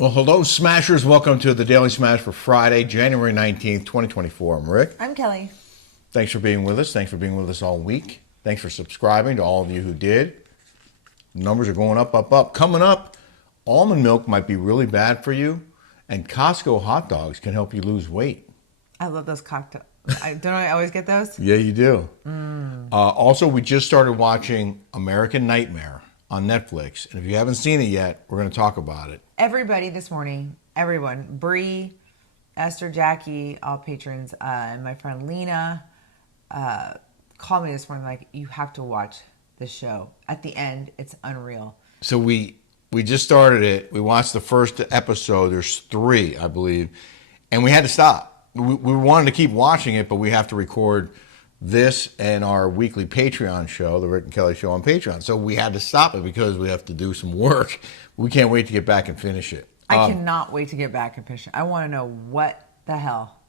Well, hello, Smashers. Welcome to the Daily Smash for Friday, January 19th, 2024. I'm Rick. I'm Kelly. Thanks for being with us. Thanks for being with us all week. Thanks for subscribing to all of you who did. Numbers are going up, up, up. Coming up, almond milk might be really bad for you, and Costco hot dogs can help you lose weight. I love those cocktails. Don't I always get those? Yeah, you do. Also, we just started watching American Nightmare on Netflix. And if you haven't seen it yet, we're going to talk about it. Everybody this morning, everyone, Bree, Esther, Jackie, all patrons, and my friend Lena called me this morning like, you have to watch the show. At the end, it's unreal. So we just started it. We watched the first episode. There's 3, I believe. And we had to stop. We wanted to keep watching it, but we have to record this and our weekly Patreon show, the Rick and Kelly Show on Patreon. So we had to stop it because we have to do some work. We can't wait to get back and finish it. I cannot wait to get back and finish it. I want to know what the hell.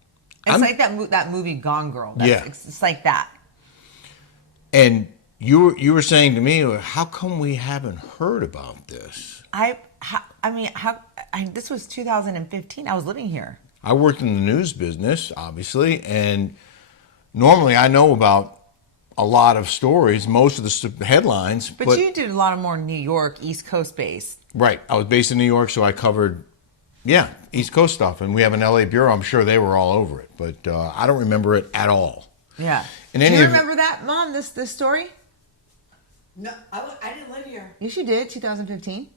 It's like that movie Gone Girl. It's like that. And you were saying to me, how come we haven't heard about this? This was 2015. I was living here. I worked in the news business, obviously, and normally I know about a lot of stories, most of the headlines. But you did a lot of more New York, East Coast based. Right. I was based in New York, so I covered, East Coast stuff. And we have an LA bureau. I'm sure they were all over it. But I don't remember it at all. Yeah. Do you remember that, Mom, this story? No, I didn't live here. Yes, you did, 2015.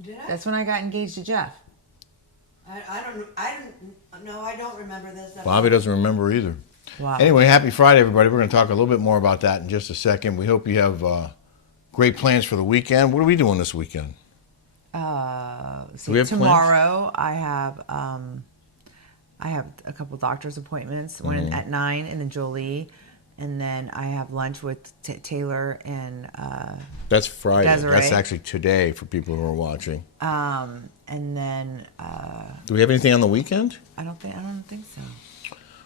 Did I? That's when I got engaged to Jeff. I don't remember this. Bobby doesn't remember either. Wow. Anyway, happy Friday, everybody. We're going to talk a little bit more about that in just a second. We hope you have great plans for the weekend. What are we doing this weekend? Tomorrow I have a couple doctor's appointments. One at 9 in the Jolie, and then I have lunch with Taylor and that's Friday. Desiree. That's actually today for people who are watching. And then do we have anything on the weekend? I don't think so.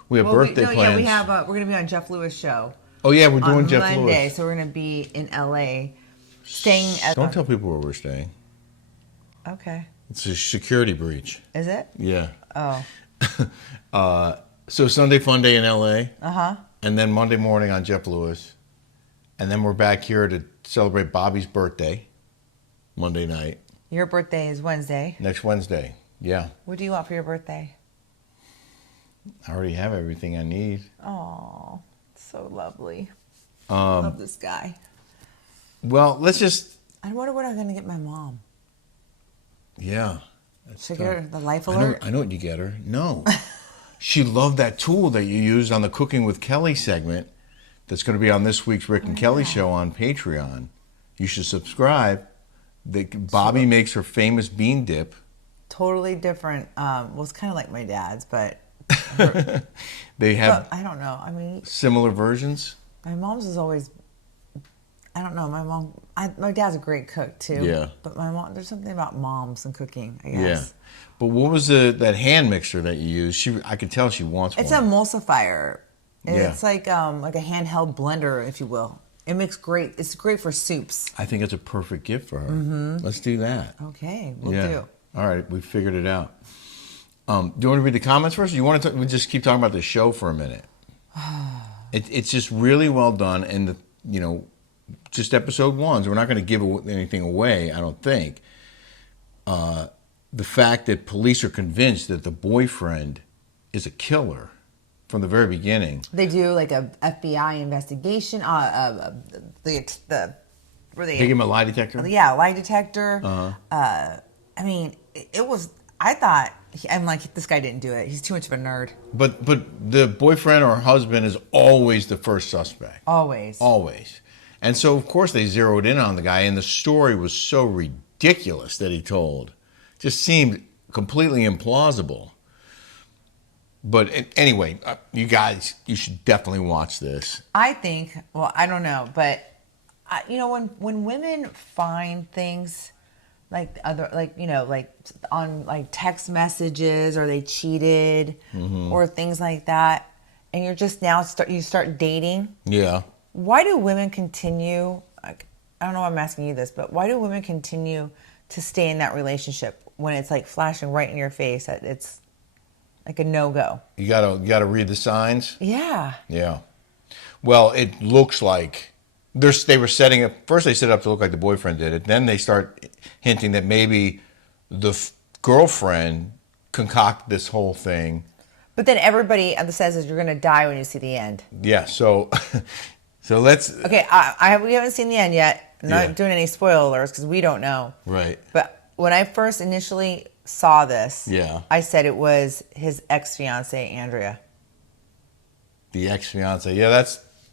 We have birthday plans. Yeah, we're going to be on Jeff Lewis' show. Oh yeah, we're doing Jeff Monday, Lewis. So we're going to be in LA, staying at. Don't tell people where we're staying. Okay. It's a security breach. Is it? Yeah. Oh. So Sunday fun day in LA. Uh-huh. And then Monday morning on Jeff Lewis. And then we're back here to celebrate Bobby's birthday, Monday night. Your birthday is Wednesday. Next Wednesday, yeah. What do you want for your birthday? I already have everything I need. Oh, so lovely. I love this guy. Well, let's just... I wonder what I'm going to get my mom. Yeah. Should I get her the life alert? I know what you get her. No. She loved that tool that you used on the Cooking with Kelly segment that's going to be on this week's Rick and Kelly Show on Patreon. You should subscribe. Bobby makes her famous bean dip. Totally different. Well, it's kind of like my dad's, but... They have... I don't know. I mean... Similar versions? My mom's is always... I don't know. My dad's a great cook, too. Yeah. But my mom... There's something about moms and cooking, I guess. Yeah. But what was that hand mixer that you used? I could tell she wants one. It's an emulsifier. Yeah. It's like a handheld blender, if you will. It makes great. It's great for soups. I think it's a perfect gift for her. Mm-hmm. Let's do that. Okay, we'll do. All right, we figured it out. Do you want to read the comments first? Or you want to? We just keep talking about the show for a minute. It's just really well done, and just episode 1. So we're not going to give anything away. I don't think. The fact that police are convinced that the boyfriend is a killer from the very beginning. They do like a FBI investigation. They give him a lie detector? Yeah, a lie detector. Uh-huh. I mean, it was... I thought... I'm like, this guy didn't do it. He's too much of a nerd. But the boyfriend or husband is always the first suspect. Always. Always. And so, of course, they zeroed in on the guy, and the story was so ridiculous that he told. Just seemed completely implausible. But anyway, you guys, you should definitely watch this. I think, well, I don't know, but when women find things like on text messages, or they cheated, or things like that, and you're just now start dating. Yeah. Why do women continue? I don't know why I'm asking you this, but why do women continue to stay in that relationship when it's like flashing right in your face. It's like a no-go. You gotta read the signs. Yeah. Yeah. Well, it looks like they were setting up. First, they set it up to look like the boyfriend did it. Then they start hinting that maybe the girlfriend concocted this whole thing. But then everybody says is you're going to die when you see the end. Yeah. So let's. Okay, we haven't seen the end yet. I'm not doing any spoilers because we don't know. Right. But when I first initially saw this, I said it was his ex-fiancee, Andrea. The ex-fiance. Yeah,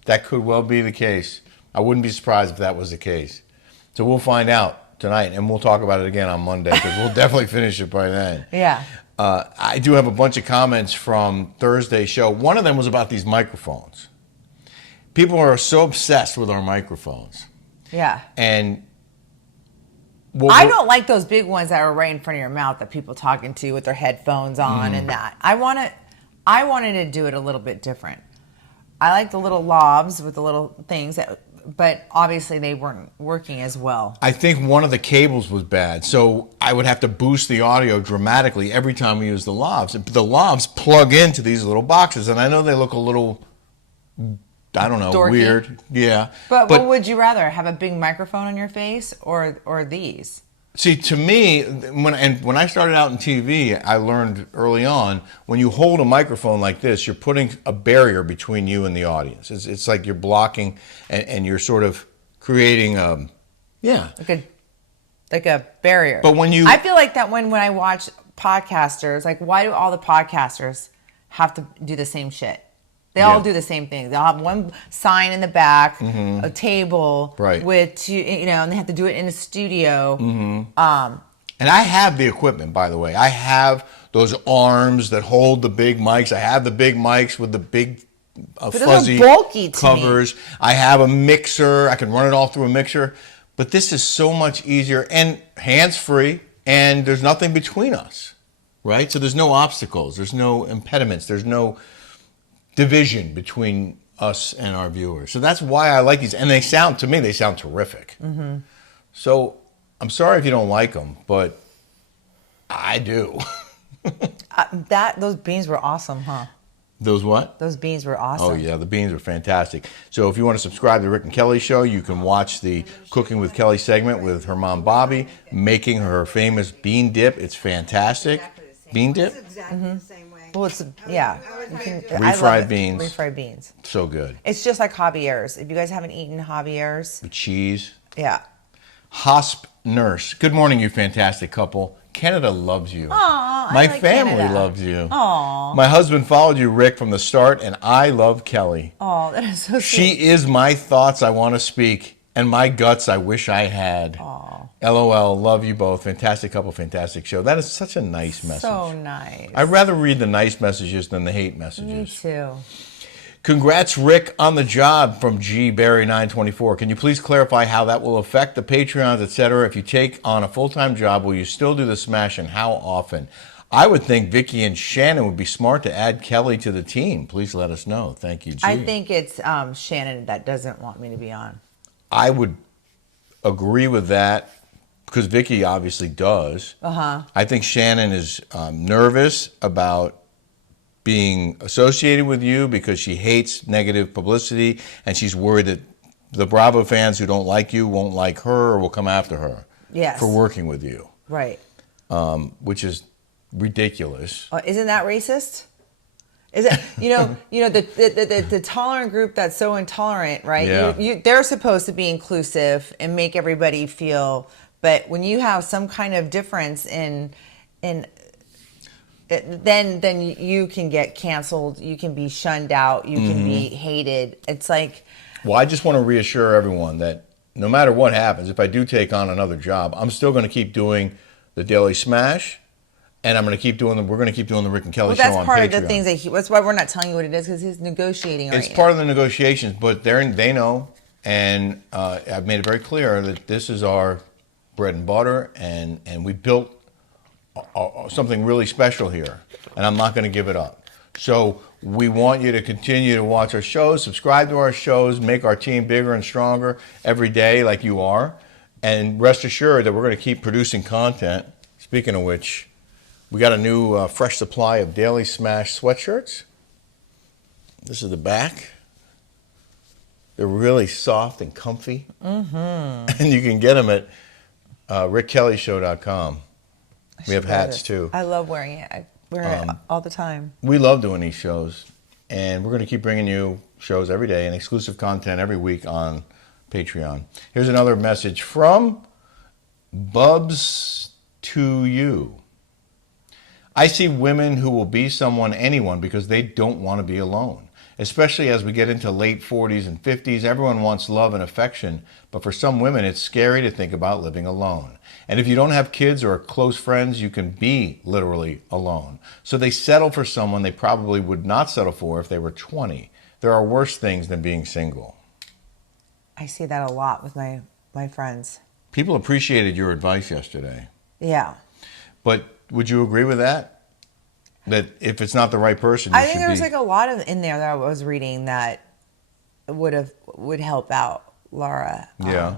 that could well be the case. I wouldn't be surprised if that was the case. So we'll find out tonight, and we'll talk about it again on Monday because we'll definitely finish it by then. Yeah. I do have a bunch of comments from Thursday's show. One of them was about these microphones. People are so obsessed with our microphones. Yeah. And I don't like those big ones that are right in front of your mouth that people talking to with their headphones on and that. I wanted to do it a little bit different. I like the little lobs with the little things, but obviously they weren't working as well. I think one of the cables was bad, so I would have to boost the audio dramatically every time we use the lobs. The lobs plug into these little boxes, and I know they look a little, I don't know, dorky. Weird. Yeah. But what would you rather, have a big microphone on your face or these? See, to me, when I started out in TV, I learned early on, when you hold a microphone like this, you're putting a barrier between you and the audience. It's like you're blocking and you're sort of creating like a barrier. But I feel like that when I watch podcasters, like why do all the podcasters have to do the same shit? They all do the same thing. They'll have one sign in the back, a table, with two, and they have to do it in a studio. And I have the equipment, by the way. I have those arms that hold the big mics. I have the big mics with the big fuzzy bulky to covers. me. I have a mixer. I can run it all through a mixer. But this is so much easier and hands-free, and there's nothing between us, right? So there's no obstacles. There's no impediments. There's no division between us and our viewers. So that's why I like these. And they sound terrific. So I'm sorry if you don't like them, but I do. Those beans were awesome, huh? Those what? Those beans were awesome. Oh, yeah, the beans are fantastic. So if you want to subscribe to the Rick and Kelly Show, you can watch the Cooking with Kelly segment with her mom, Bobby, making her famous bean dip. It's fantastic. Bean dip? It's exactly the same way. Well, Refried beans. Refried beans. So good. It's just like Javier's. If you guys haven't eaten Javier's. With cheese. Yeah. Hosp Nurse. Good morning, you fantastic couple. Canada loves you. Aw, My I like family Canada. loves you. Aw. My husband followed you, Rick, from the start, and I love Kelly. Oh, that is so sweet. She is my thoughts I want to speak, and my guts I wish I had. Aw. LOL, love you both. Fantastic couple, fantastic show. That is such a nice message. So nice. I'd rather read the nice messages than the hate messages. Me too. Congrats, Rick, on the job from G. Barry 924. Can you please clarify how that will affect the Patreons, etc.? If you take on a full-time job, will you still do the smash, and how often? I would think Vicky and Shannon would be smart to add Kelly to the team. Please let us know. Thank you, G. I think it's Shannon that doesn't want me to be on. I would agree with that because Vicky obviously does. I think Shannon is nervous about being associated with you because she hates negative publicity, and she's worried that the Bravo fans who don't like you won't like her or will come after her for working with you. Right. Which is ridiculous. Isn't that racist? Is it the tolerant group that's so intolerant, right? Yeah. They're supposed to be inclusive and make everybody feel, but when you have some kind of difference in then you can get canceled, you can be shunned out, you can be hated. It's like, well, I just want to reassure everyone that no matter what happens, if I do take on another job, I'm still going to keep doing the Daily Smash, and we're going to keep doing the Rick and Kelly show on Patreon. That's part of the things that's why we're not telling you what it is, because he's negotiating right now. It's part of the negotiations, but they know, and I've made it very clear that this is our bread and butter, and we built something really special here, and I'm not going to give it up. So we want you to continue to watch our shows, subscribe to our shows, make our team bigger and stronger every day like you are. And rest assured that we're going to keep producing content. Speaking of which, we got a new fresh supply of Daily Smash sweatshirts. This is the back. They're really soft and comfy. Mm-hmm. And you can get them at rickkellyshow.com. We have hats too. I love wearing it. I wear it all the time. We love doing these shows. And we're going to keep bringing you shows every day and exclusive content every week on Patreon. Here's another message from Bobbi'S to you. I see women who will be someone, anyone, because they don't want to be alone. Especially as we get into late 40s and 50s, everyone wants love and affection, but for some women, it's scary to think about living alone. And if you don't have kids or close friends, you can be literally alone. So they settle for someone they probably would not settle for if they were 20. There are worse things than being single. I see that a lot with my friends. People appreciated your advice yesterday. Yeah. But would you agree with that? That if it's not the right person, you I think should there was be... like a lot of in there that I was reading that would help out Laura. Yeah.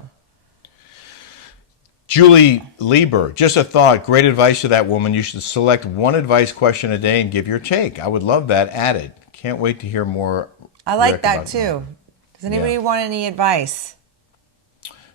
Julie Lieber, just a thought. Great advice to that woman. You should select one advice question a day and give your take. I would love that added. Can't wait to hear more. I like Rick, that about too. Does anybody want any advice?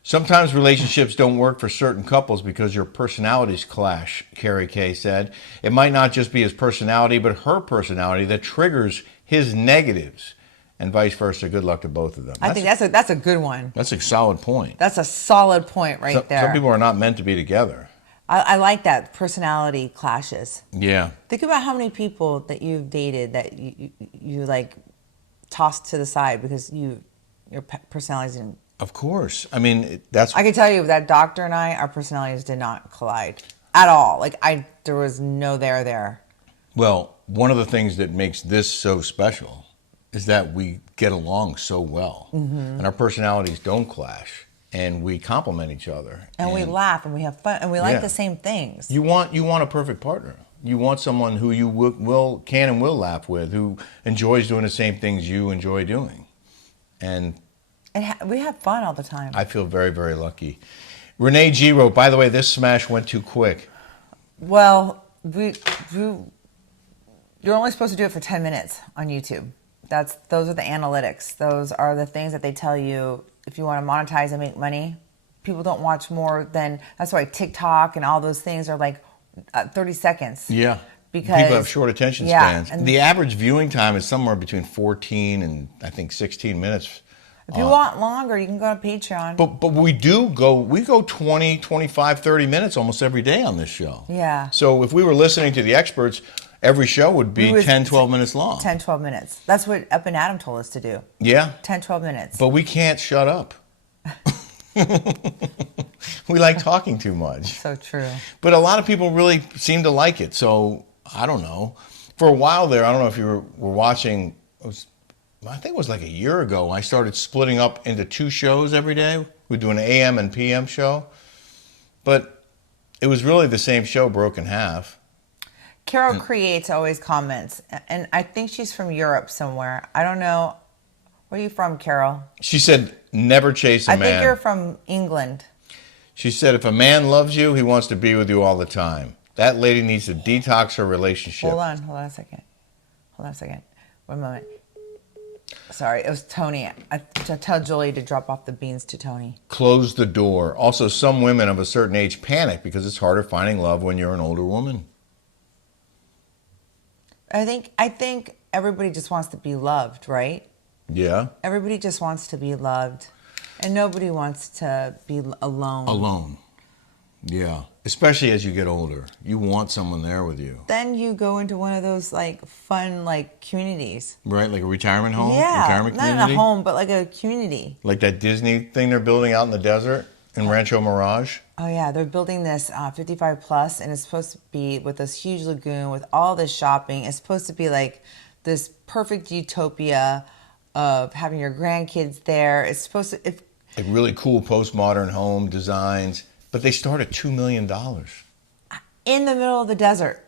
Sometimes relationships don't work for certain couples because your personalities clash, Carrie Kay said. It might not just be his personality, but her personality that triggers his negatives, and vice versa. Good luck to both of them. I think that's a good one. That's a solid point. That's a solid point right there. Some people are not meant to be together. I like that, personality clashes. Yeah. Think about how many people that you've dated that you like tossed to the side because your personalities didn't. Of course. I mean, that's... I can tell you that doctor and our personalities did not collide at all. Like there was no there. Well, one of the things that makes this so special is that we get along so well. Mm-hmm. And our personalities don't clash. And we complement each other. And we laugh and we have fun and we like the same things. You want a perfect partner. You want someone who you can and will laugh with, who enjoys doing the same things you enjoy doing. And we have fun all the time. I feel very, very lucky. Renee G wrote, by the way, this smash went too quick. Well, you're only supposed to do it for 10 minutes on YouTube. Those are the analytics. Those are the things that they tell you if you want to monetize and make money. People don't watch more than, that's why TikTok and all those things are like 30 seconds. Yeah. Because people have short attention spans. And the average viewing time is somewhere between 14 and I think 16 minutes. If you want longer, you can go to Patreon. But we go 20, 25, 30 minutes almost every day on this show. Yeah. So if we were listening to the experts, every show would be 10, 12 minutes long. 10, 12 minutes. That's what Up and Adam told us to do. Yeah. 10, 12 minutes. But we can't shut up. We like talking too much. So true. But a lot of people really seem to like it. So I don't know. For a while there, I don't know if you were watching, I think it was like a year ago, I started splitting up into 2 shows every day. We'd do an AM and PM show. But it was really the same show broken in half. Carol Creates always comments, and I think she's from Europe somewhere. I don't know. Where are you from, Carol? She said, never chase a man. I think you're from England. She said, if a man loves you, he wants to be with you all the time. That lady needs to detox her relationship. Hold on a second. 1 moment. Sorry, it was Tony. I tell Julie to drop off the beans to Tony. Close the door. Also, some women of a certain age panic because it's harder finding love when you're an older woman. I think everybody just wants to be loved, right? Yeah. Everybody just wants to be loved, and nobody wants to be alone. Alone. Yeah. Especially as you get older. You want someone there with you. Then you go into one of those like fun like communities. Right, like a retirement home? Yeah, Retirement community? not a home, but like a community. Like that Disney thing they're building out in the desert in Rancho Mirage? Oh yeah, they're building this 55 plus, and it's supposed to be with this huge lagoon with all this shopping. It's supposed to be like this perfect utopia of having your grandkids there. It's supposed to... Like really cool postmodern home designs, but they start at $2 million. In the middle of the desert.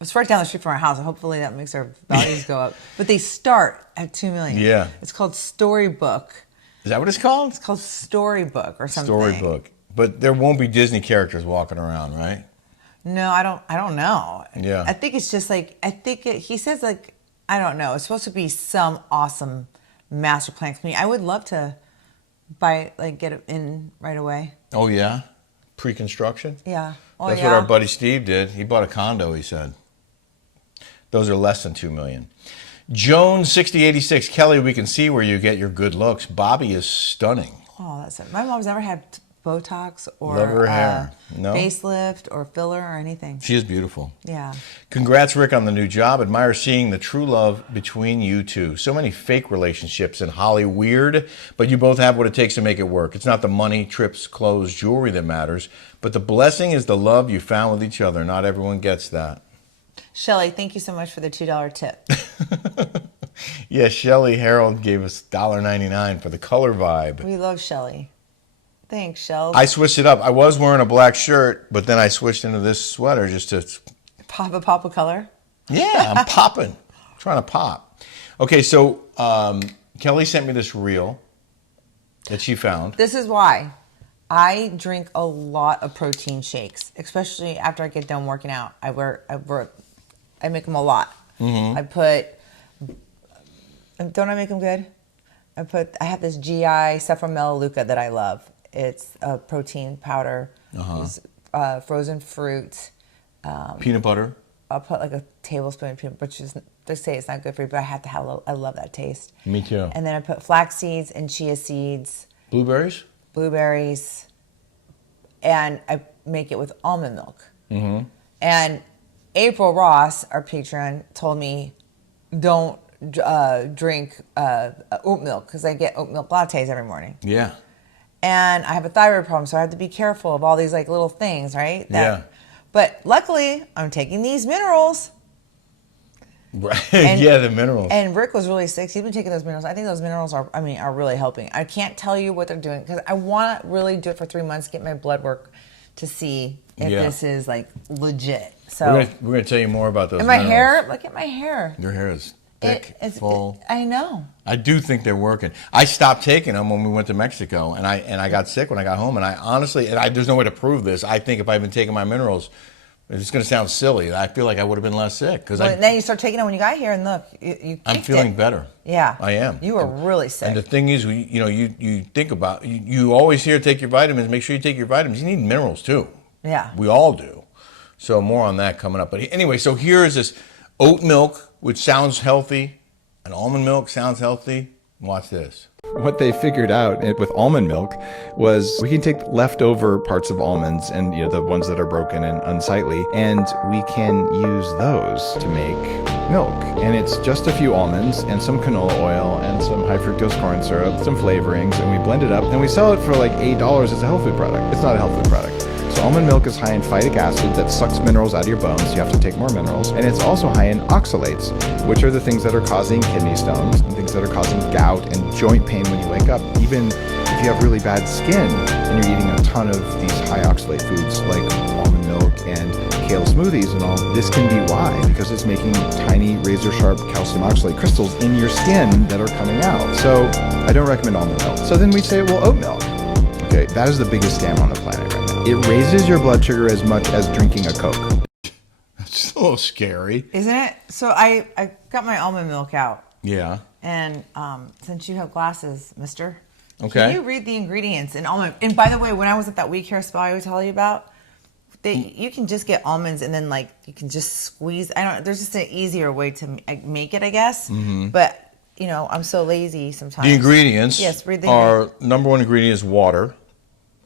It's right down the street from our house, and hopefully that makes our values go up. But they start at $2 million. Yeah. It's called Storybook. Is that what it's called? It's called Storybook or something. Storybook. But there won't be Disney characters walking around, right? No, I don't know. Yeah. I think it's just like, he says like, I don't know. It's supposed to be some awesome master plan community. I would love to get it in right away. Oh, yeah? Pre-construction? Yeah. Oh, That's yeah. what our buddy Steve did. He bought a condo, he said. Those are less than $2 million. Jones 6086, Kelly, we can see where you get your good looks. Bobby is stunning. Oh, that's it. My mom's never had Botox or Love her hair. No? facelift or filler or anything. She is beautiful. Yeah. Congrats, Rick, on the new job. Admire seeing the true love between you two. So many fake relationships in Holly weird, but you both have what it takes to make it work. It's not the money, trips, clothes, jewelry that matters, but the blessing is the love you found with each other. Not everyone gets that. Shelly, thank you so much for the $2 tip. Yeah, Shelly Harold gave us $1.99 for the color vibe. We love Shelly. Thanks, Shell. I switched it up. I was wearing a black shirt, but then I switched into this sweater just to... Pop a color. Yeah, I'm popping. Trying to pop. Okay, so Kelly sent me this reel that she found. This is why I drink a lot of protein shakes, especially after I get done working out. I make them a lot. Don't I make them good? I have this GI stuff from Melaleuca that I love. It's a protein powder. It's frozen fruit. Peanut butter. I'll put like a tablespoon of peanut butter, which they say it's not good for you, but I have to have I love that taste. Me too. And then I put flax seeds and chia seeds. Blueberries? Blueberries. And I make it with almond milk. And April Ross, our patron, told me, don't drink oat milk, because I get oat milk lattes every morning. Yeah. And I have a thyroid problem, so I have to be careful of all these like little things, right? Yeah. But luckily, I'm taking these minerals. Right. And, yeah, the minerals. And Rick was really sick. He's been taking those minerals. I think those minerals are really helping. I can't tell you what they're doing because I want to really do it for 3 months, get my blood work to see if this is like legit. So we're gonna tell you more about those. And my minerals. hair, look at my hair. Your hair is thick, full. I know. I do think they're working. I stopped taking them when we went to Mexico, and I got sick when I got home. And I honestly, there's no way to prove this. I think if I'd been taking my minerals, it's going to sound silly. I feel like I would have been less sick then you start taking them when you got here, and look, you. I'm feeling better. Yeah, I am. You were really sick. And the thing is, you think about you always hear take your vitamins. Make sure you take your vitamins. You need minerals too. Yeah, we all do. So more on that coming up. But anyway, so here is this oat milk, which sounds healthy, and almond milk sounds healthy. Watch this. What they figured out with almond milk was we can take leftover parts of almonds and the ones that are broken and unsightly, and we can use those to make milk. And it's just a few almonds and some canola oil and some high fructose corn syrup, some flavorings, and we blend it up and we sell it for like $8 as a health food product. It's not a health food product. So almond milk is high in phytic acid that sucks minerals out of your bones. You have to take more minerals. And it's also high in oxalates, which are the things that are causing kidney stones and things that are causing gout and joint pain when you wake up. Even if you have really bad skin and you're eating a ton of these high oxalate foods like almond milk and kale smoothies and all, this can be why, because it's making tiny razor sharp calcium oxalate crystals in your skin that are coming out. So I don't recommend almond milk. So then we say, well, oat milk. Okay, that is the biggest scam on the planet right now. It raises your blood sugar as much as drinking a Coke. That's a little scary. Isn't it? So I got my almond milk out. Yeah. And since you have glasses, mister, okay, can you read the ingredients in almond? And by the way, when I was at that week hair spa I was telling you about, you can just get almonds and then like you can just squeeze. There's just an easier way to make it, I guess. But I'm so lazy sometimes. The ingredients are, number one ingredient is water,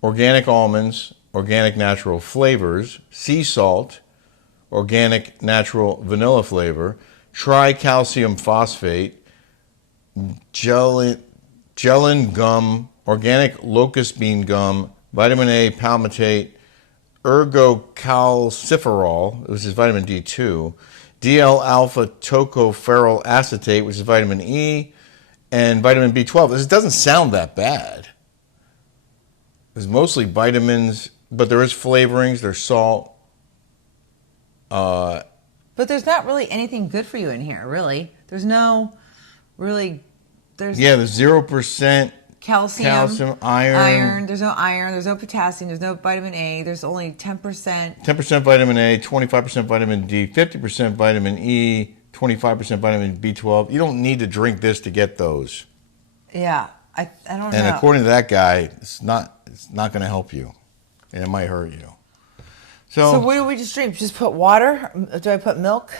organic almonds, organic natural flavors, sea salt, organic natural vanilla flavor, tricalcium phosphate, gelin gum, organic locust bean gum, vitamin A palmitate, ergocalciferol, which is vitamin D2, DL-alpha tocopherol acetate, which is vitamin E, and vitamin B12. This doesn't sound that bad. It's mostly vitamins, but there is flavorings, there's salt. But there's not really anything good for you in here, really. There's no really... There's 0% calcium, iron. There's no iron. There's no potassium. There's no vitamin A. There's only 10%. 10% vitamin A, 25% vitamin D, 50% vitamin E, 25% vitamin B12. You don't need to drink this to get those. Yeah, I don't know. And according to that guy, it's not going to help you, and it might hurt you. So what do we just drink? Just put water? Do I put milk?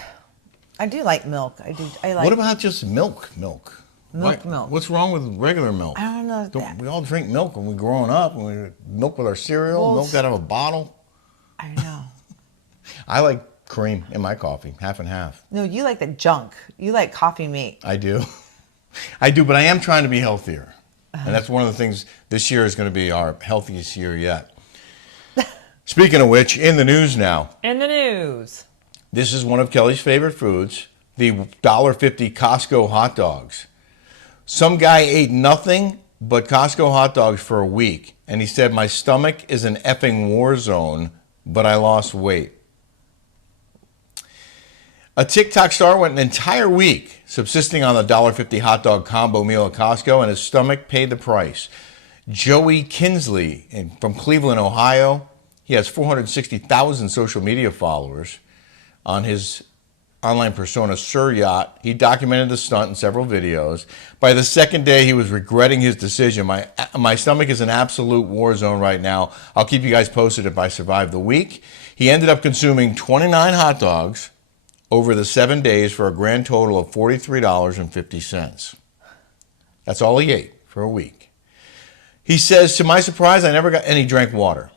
I do like milk. I like. What about just milk? Milk. What's wrong with regular milk? I don't know. We all drink milk when we're growing up. Milk with our cereal, milk out of a bottle. I know. I like cream in my coffee, half and half. No, you like the junk. You like coffee mate. I do. But I am trying to be healthier. And that's one of the things this year is going to be our healthiest year yet. Speaking of which, in the news now. In the news. This is one of Kelly's favorite foods, the $1.50 Costco hot dogs. Some guy ate nothing but Costco hot dogs for a week, and he said, my stomach is an effing war zone, but I lost weight. A TikTok star went an entire week subsisting on the $1.50 hot dog combo meal at Costco, and his stomach paid the price. Joey Kinsley from Cleveland, Ohio. He has 460,000 social media followers. On his online persona, Sir Yacht, he documented the stunt in several videos. By the second day, he was regretting his decision. My stomach is an absolute war zone right now. I'll keep you guys posted if I survive the week. He ended up consuming 29 hot dogs over the 7 days for a grand total of $43.50. That's all he ate for a week. He says, to my surprise, and he drank water.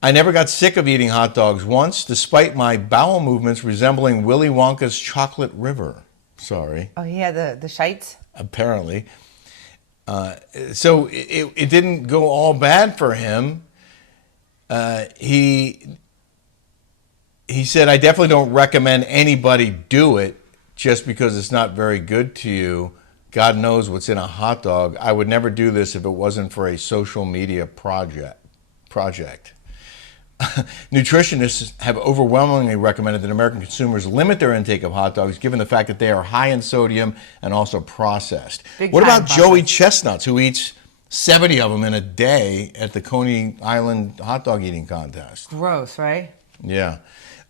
I never got sick of eating hot dogs once, despite my bowel movements resembling Willy Wonka's chocolate river. Sorry. Oh, he had the shites? Apparently. So it didn't go all bad for him. He said, I definitely don't recommend anybody do it just because it's not very good to you. God knows what's in a hot dog. I would never do this if it wasn't for a social media project. Nutritionists have overwhelmingly recommended that American consumers limit their intake of hot dogs given the fact that they are high in sodium and also processed. What about Joey Chestnuts, who eats 70 of them in a day at the Coney Island hot dog eating contest? Gross, right? Yeah.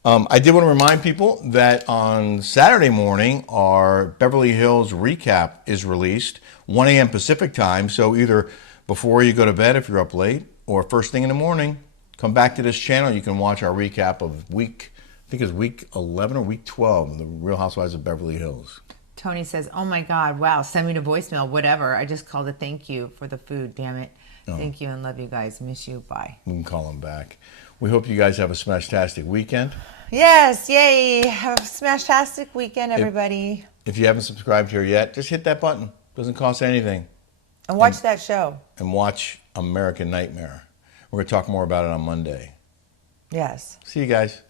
I did want to remind people that on Saturday morning, our Beverly Hills recap is released, 1 a.m. Pacific time. So either before you go to bed if you're up late or first thing in the morning, come back to this channel. You can watch our recap of week 11 or week 12 of the Real Housewives of Beverly Hills. Tony says, oh my God, wow, send me to voicemail, whatever. I just called to thank you for the food, damn it. Thank you and love you guys. Miss you. Bye. We can call him back. We hope you guys have a smash-tastic weekend. Yes, yay. Have a smash-tastic weekend, everybody. If you haven't subscribed here yet, just hit that button. Doesn't cost anything. And watch that show. And watch American Nightmare. We're going to talk more about it on Monday. Yes. See you guys.